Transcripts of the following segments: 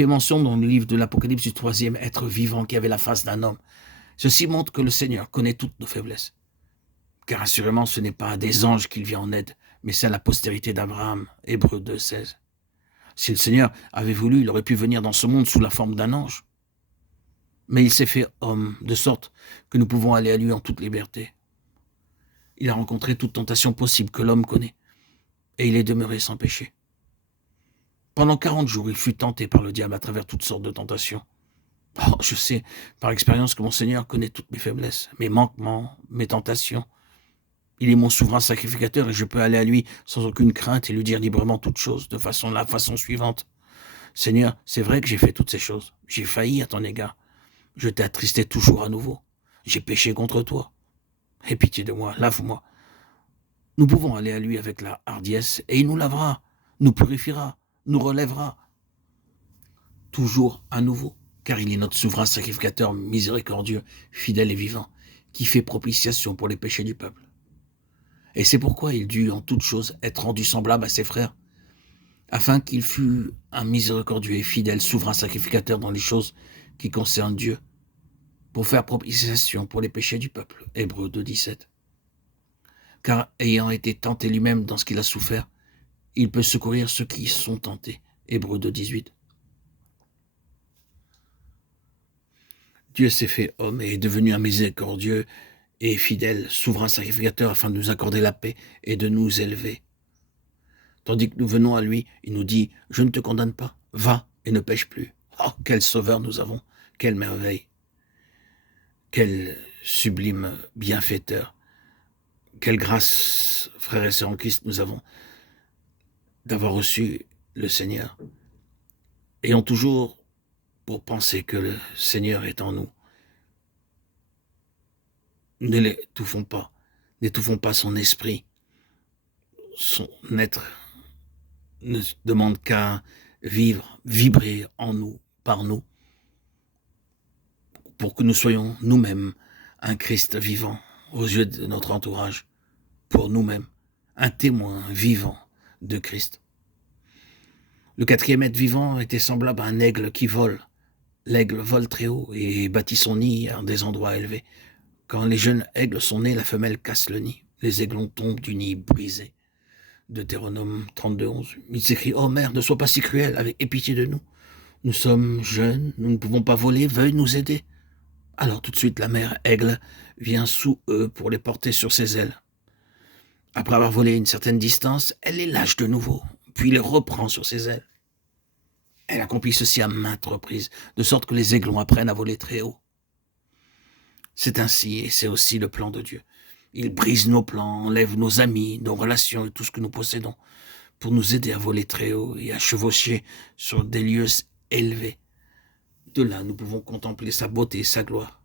fait mention dans le livre de l'Apocalypse du troisième être vivant qui avait la face d'un homme. Ceci montre que le Seigneur connaît toutes nos faiblesses. Car assurément, ce n'est pas à des anges qu'il vient en aide, mais c'est à la postérité d'Abraham, Hébreux 2,16. Si le Seigneur avait voulu, il aurait pu venir dans ce monde sous la forme d'un ange. Mais il s'est fait homme, de sorte que nous pouvons aller à lui en toute liberté. Il a rencontré toute tentation possible que l'homme connaît, et il est demeuré sans péché. Pendant 40 jours, il fut tenté par le diable à travers toutes sortes de tentations. Oh, je sais, par expérience, que mon Seigneur connaît toutes mes faiblesses, mes manquements, mes tentations. Il est mon souverain sacrificateur et je peux aller à lui sans aucune crainte et lui dire librement toutes choses de la façon suivante. Seigneur, c'est vrai que j'ai fait toutes ces choses. J'ai failli à ton égard. Je t'ai attristé toujours à nouveau. J'ai péché contre toi. Aie pitié de moi, lave-moi. Nous pouvons aller à lui avec la hardiesse et il nous lavera, nous purifiera, nous relèvera. Toujours à nouveau, car il est notre souverain sacrificateur miséricordieux, fidèle et vivant, qui fait propitiation pour les péchés du peuple. Et c'est pourquoi il dut en toutes choses être rendu semblable à ses frères, afin qu'il fût un miséricordieux et fidèle souverain sacrificateur dans les choses qui concernent Dieu, pour faire propitiation pour les péchés du peuple. Hébreux 2,17. Car ayant été tenté lui-même dans ce qu'il a souffert, il peut secourir ceux qui sont tentés. Hébreux 2,18. Dieu s'est fait homme et est devenu un miséricordieux et fidèle, souverain sacrificateur afin de nous accorder la paix et de nous élever. Tandis que nous venons à lui, il nous dit « Je ne te condamne pas, va et ne pêche plus. » Oh, quel sauveur nous avons, quelle merveille, quel sublime bienfaiteur, quelle grâce, frères et sœurs en Christ, nous avons d'avoir reçu le Seigneur. Ayons toujours pour penser que le Seigneur est en nous. Ne l'étouffons pas, n'étouffons pas son esprit. Son être ne demande qu'à vivre, vibrer en nous, par nous, pour que nous soyons nous-mêmes un Christ vivant aux yeux de notre entourage, pour nous-mêmes, un témoin vivant de Christ. Le quatrième être vivant était semblable à un aigle qui vole. L'aigle vole très haut et bâtit son nid à des endroits élevés. Quand les jeunes aigles sont nés, la femelle casse le nid. Les aiglons tombent du nid brisé. Deutéronome 32:11. Il s'écrie « Oh mère, ne sois pas si cruelle, aie pitié de nous. Nous sommes jeunes, nous ne pouvons pas voler, veuille nous aider. » Alors tout de suite, la mère aigle vient sous eux pour les porter sur ses ailes. Après avoir volé une certaine distance, elle les lâche de nouveau, puis les reprend sur ses ailes. Elle accomplit ceci à maintes reprises, de sorte que les aiglons apprennent à voler très haut. C'est ainsi, et c'est aussi le plan de Dieu. Il brise nos plans, enlève nos amis, nos relations et tout ce que nous possédons, pour nous aider à voler très haut et à chevaucher sur des lieux élevés. De là, nous pouvons contempler sa beauté et sa gloire.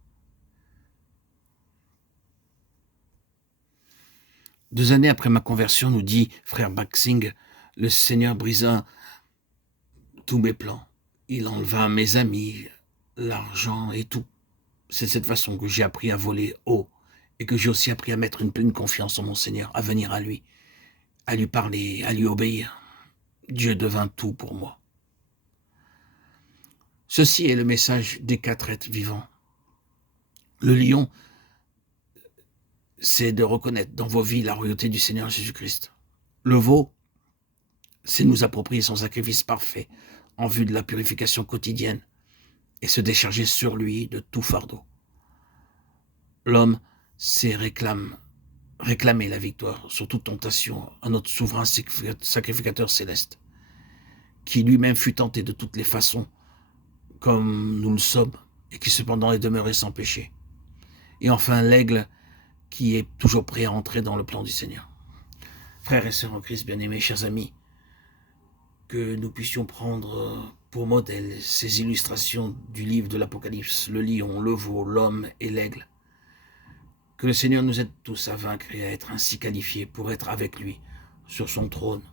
2 années après ma conversion, nous dit frère Baxing, le Seigneur brisa tous mes plans. Il enleva mes amis, l'argent et tout. C'est de cette façon que j'ai appris à voler haut et que j'ai aussi appris à mettre une pleine confiance en mon Seigneur, à venir à lui, à lui parler, à lui obéir. Dieu devint tout pour moi. Ceci est le message des 4 êtres vivants. Le lion, c'est de reconnaître dans vos vies la royauté du Seigneur Jésus-Christ. Le veau, c'est nous approprier son sacrifice parfait en vue de la purification quotidienne et se décharger sur lui de tout fardeau. L'homme, c'est réclamer la victoire sur toute tentation à notre souverain sacrificateur céleste, qui lui-même fut tenté de toutes les façons, comme nous le sommes, et qui cependant est demeuré sans péché. Et enfin, l'aigle, qui est toujours prêt à entrer dans le plan du Seigneur. Frères et sœurs en Christ, bien-aimés, chers amis, que nous puissions prendre pour modèle ces illustrations du livre de l'Apocalypse, le lion, le veau, l'homme et l'aigle. Que le Seigneur nous aide tous à vaincre et à être ainsi qualifiés pour être avec lui sur son trône,